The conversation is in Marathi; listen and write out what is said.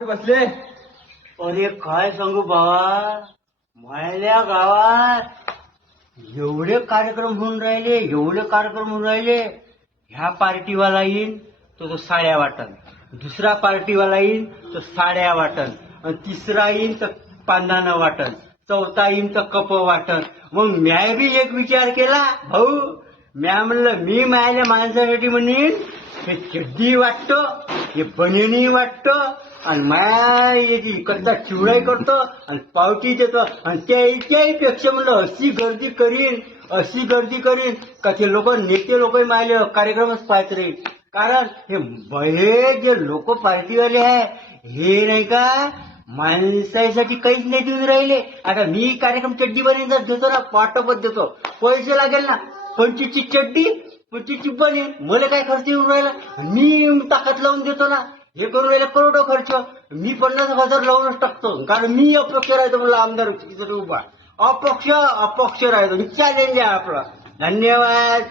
बसले? अरे काय सांगू बाबा? माझ्या गावात एवढे कार्यक्रम होऊन राहिले एवढे कार्यक्रम होऊन राहिले. ह्या पार्टीवाला येईन तो तो साड्या वाटन. दुसरा पार्टीवाला येईन तो साड्या वाटन. आणि तिसरा येईन तर पांदानं वाटन. चौथा येईन तर कप वाटन. मग म्या बी एक विचार केला भाऊ म्या म्हणलं मी माझ्या माणसासाठी म्हणेन हे चड्डी वाटतो. हे बनियनी वाटतं आणि माय इकडचा चिवडाई करतो आणि पावती देतो आणि त्याच्याही पेक्षा म्हणलं अशी गर्दी करीन अशी गर्दी करीन का ते लोक नेते लोक मायले कार्यक्रमच पाहत राहील. कारण हे भले जे लोक पार्टीवाले आहे हे नाही का माणसासाठी काहीच नाही देऊन राहिले. आता मी कार्यक्रम चड्डी बनवून देतो ना पाठोपत देतो. पैसे लागेल ना पंचवीसची चड्डी पण ती बनेन मला काय खर्च येऊन राहिला? मी ताकद लावून देतो ना हे करून राहिले करोडो खर्च. मी पन्नास हजार लावूनच टाकतो कारण मी अपक्ष राहतो मला आमदार उभा. अपक्ष अपक्ष राहतो. चॅलेंज आहे आपलं. धन्यवाद.